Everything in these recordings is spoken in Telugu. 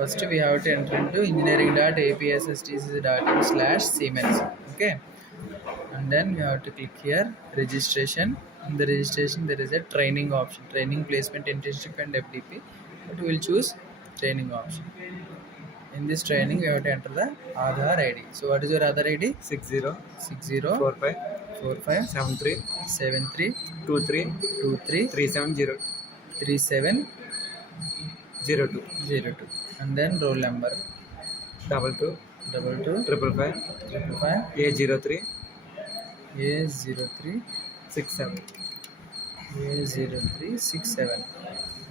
First we have to enter into engineering.apsstc.in/Siemens. Okay, and then we have to click here registration. In the registration there is a training option, training placement internship and FDP, but we will choose training option. In this training we have to enter the Aadhaar ID. So what is your Aadhaar ID? 60 60 45 45 73 73 23 23 370 37 02 and then roll number 22 22 555 55 A03 A03 67 A0367.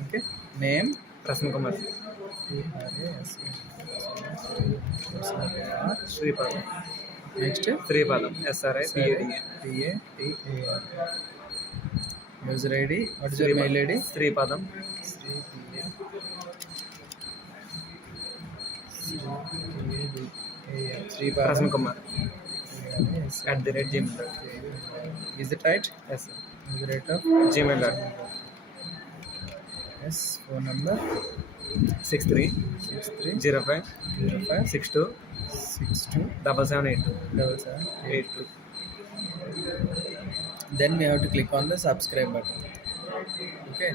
Okay, name Prasanna Kumar Sripadam next Sripadam SRI PADA PATAR. User ID, what is your mail ID? Sripadam Prasanna Kumar @gmail.com. Is it right? Yes sir. Is the rate of gmail.com. yes. Phone number 63 63 05 05 62 62 7782 7782. Then we have to click on the subscribe button. Okay,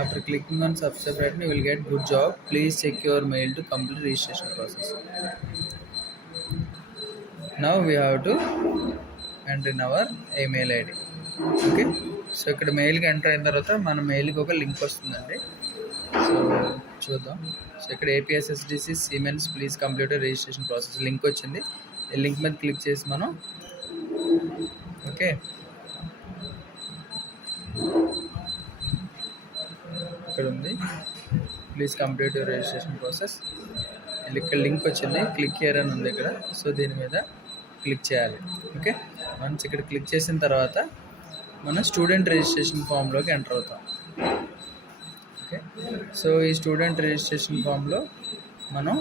after clicking on subscribe button you will get good job, please check your mail to complete registration process. Now we have to enter in our email ID. Okay, so ఇక్కడ మెయిల్కి ఎంటర్ అయిన తర్వాత మన మెయిల్కి ఒక లింక్ వస్తుందండి. సో చూద్దాం. సో ఇక్కడ APSSDC siemens please complete registration process link వచ్చింది. ఈ లింక్ మీద క్లిక్ చేసి మనం ఓకే ఇక్కడ ఉంది please complete your registration process. ఇక్కడ లింక్ వచ్చింది, క్లిక్ హియర్ అని ఉంది ఇక్కడ. సో దీని మీద క్లిక్ చేయాలి. ఓకే, వన్స్ ఇక్కడ క్లిక్ చేసిన తర్వాత మనం స్టూడెంట్ రిజిస్ట్రేషన్ ఫామ్లోకి ఎంటర్ అవుతాం. ఓకే, సో ఈ స్టూడెంట్ రిజిస్ట్రేషన్ ఫామ్లో మనం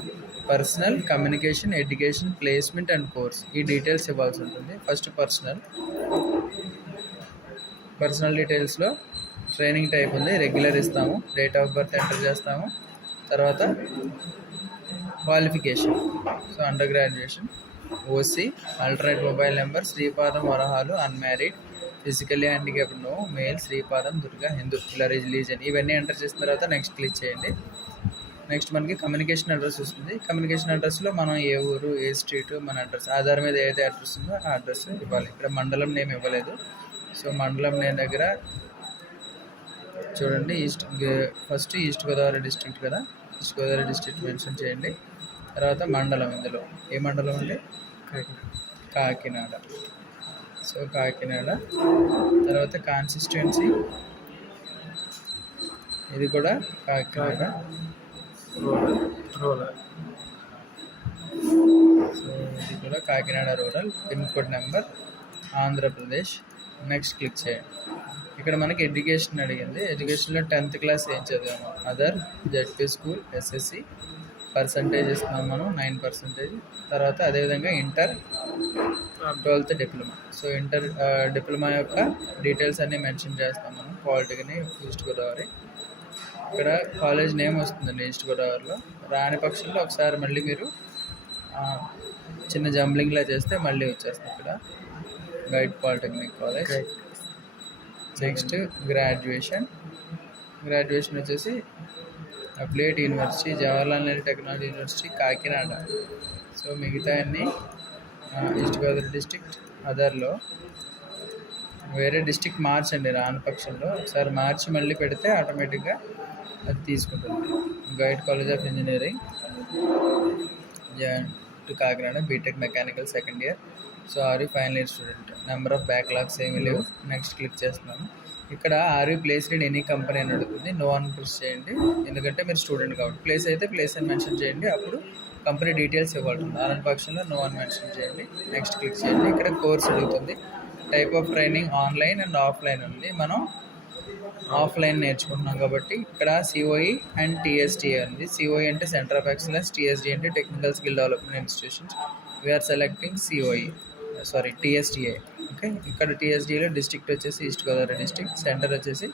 personal, communication, education, placement and course ఈ డీటెయిల్స్ ఇవ్వాల్సి ఉంటుంది. ఫస్ట్ పర్సనల్ డీటెయిల్స్లో ట్రైనింగ్ టైప్ ఉంది, రెగ్యులర్ ఇస్తాము, డేట్ ఆఫ్ బర్త్ ఎంటర్ చేస్తాము, తర్వాత qualification, so under graduation, OC, alternate mobile number, Sripadam Varahalu, unmarried, physically handicapped no, male, Sripadam, Durga, Hindu, ఇలా రిలీజన్ ఇవన్నీ ఎంటర్ చేసిన తర్వాత నెక్స్ట్ క్లిక్ చేయండి. నెక్స్ట్ మనకి కమ్యూనికేషన్ అడ్రస్ వస్తుంది. కమ్యూనికేషన్ అడ్రస్లో మనం ఏ ఊరు, ఏ స్ట్రీట్, మన అడ్రస్ ఆధార్ మీద ఏదైతే అడ్రస్ ఉందో ఆ అడ్రస్ ఇవ్వాలి. ఇక్కడ మండలం నేమ్ ఇవ్వలేదు, సో మండలం నేమ్ దగ్గర చూడండి ఫస్ట్ ఈస్ట్ గోదావరి డిస్ట్రిక్ట్ కదా, ఈస్ట్ గోదావరి డిస్ట్రిక్ట్ మెన్షన్ చేయండి. తర్వాత మండలం, ఇందులో ఏ మండలం అంటే కాకినాడ, సో కాకినాడ. తర్వాత కాన్స్టిట్యుయెన్సీ ఇది కూడా కాకినాడ, రూరల్ సో ఇది కూడా Kakinada rural. Pin code number Andhra Pradesh. Next click చేయండి. ఇక్కడ మనకి ఎడ్యుకేషన్ అడిగింది. ఎడ్యుకేషన్లో 10th క్లాస్ ఏం చదివాము, other, ZP school, SSC, percentage ఇస్తున్నాం మనం 9%. తర్వాత అదేవిధంగా inter, 12th diploma. So inter diploma యొక్క డీటెయిల్స్ అన్నీ మెన్షన్ చేస్తాం మనం. పాలిటెక్నిక్ ఈస్ట్ గోదావరి, ఇక్కడ కాలేజ్ నేమ్ వస్తుందండి ఈస్ట్ గోదావరిలో. రాని పక్షంలో ఒకసారి మళ్ళీ మీరు చిన్న జంబ్లింగ్లా చేస్తే మళ్ళీ వచ్చేస్తుంది. ఇక్కడ guide polytechnic college. Next graduation వచ్చేసి applied university, Jawaharlal Nehru technology university, Kakinada. So మిగతా అన్ని ఈస్ట్ గోదావరి డిస్ట్రిక్ట్. అదర్లో వేరే డిస్ట్రిక్ట్ మార్చండి రాని పక్షంలో. ఒకసారి మార్చి మళ్ళీ పెడితే ఆటోమేటిక్గా అది తీసుకుంటుంది. Guide college of engineering to Kakinada, BTech mechanical second year. So are you final year student. Number of backlogs ఏమీ లేవు. నెక్స్ట్ క్లిక్ చేస్తున్నాను. ఇక్కడ are you placed in any company అని అడుగుతుంది. నో అని ప్రెస్ చేయండి, ఎందుకంటే మీరు స్టూడెంట్ కాబట్టి. ప్లేస్ అయితే ప్లేస్ అని మెన్షన్ చేయండి, అప్పుడు కంపెనీ డీటెయిల్స్ ఇవ్వాల్సింది. అలాంటి పక్షంలో నో అని మెన్షన్ చేయండి. నెక్స్ట్ క్లిక్ చేయండి. ఇక్కడ కోర్స్ అడుగుతుంది. Type of training online and offline ఉంది. మనం ఆఫ్లైన్ నేర్చుకుంటున్నాం కాబట్టి ఇక్కడ సిఓఈ అండ్ టీఎస్టీఏ ఉంది. సిఓఈ అంటే సెంటర్ ఆఫ్ ఎక్సలెన్స్, టీఎస్డీ అంటే technical skill development institutions. We're selecting TSTA. Okay, ఇక్కడ టీఎస్డీలో డిస్ట్రిక్ట్ వచ్చేసి ఈస్ట్ గోదావరి డిస్ట్రిక్ట్, సెంటర్ వచ్చేసి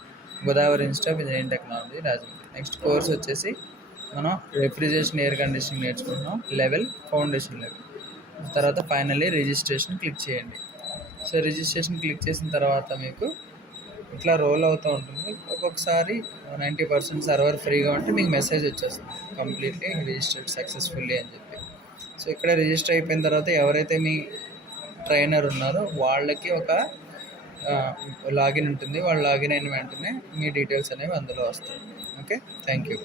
Godavari institute of engineering technology Rajahmundry. Next course వచ్చేసి మనం రెఫ్రిజరేషన్, ఎయిర్ కండిషనింగ్ నేర్చుకుంటున్నాం, లెవెల్ ఫౌండేషన్ లెవెల్. తర్వాత ఫైనల్లీ రిజిస్ట్రేషన్ క్లిక్ చేయండి. సో రిజిస్ట్రేషన్ క్లిక్ చేసిన తర్వాత మీకు ఇట్లా రోల్ అవుతూ ఉంటుంది. ఒక్కొక్కసారి 90% సర్వర్ ఫ్రీగా ఉంటే మీకు మెసేజ్ వచ్చేస్తుంది, కంప్లీట్లీ రిజిస్టర్డ్ సక్సెస్ఫుల్లీ అని చెప్పి. సో ఇక్కడ రిజిస్టర్ అయిపోయిన తర్వాత ఎవరైతే మీ ట్రైనర్ ఉన్నారో వాళ్ళకి ఒక లాగిన్ ఉంటుంది. వాళ్ళు లాగిన్ అయిన వెంటనే మీ డీటెయిల్స్ అనేవి అందులో వస్తాయి. Okay, thank you.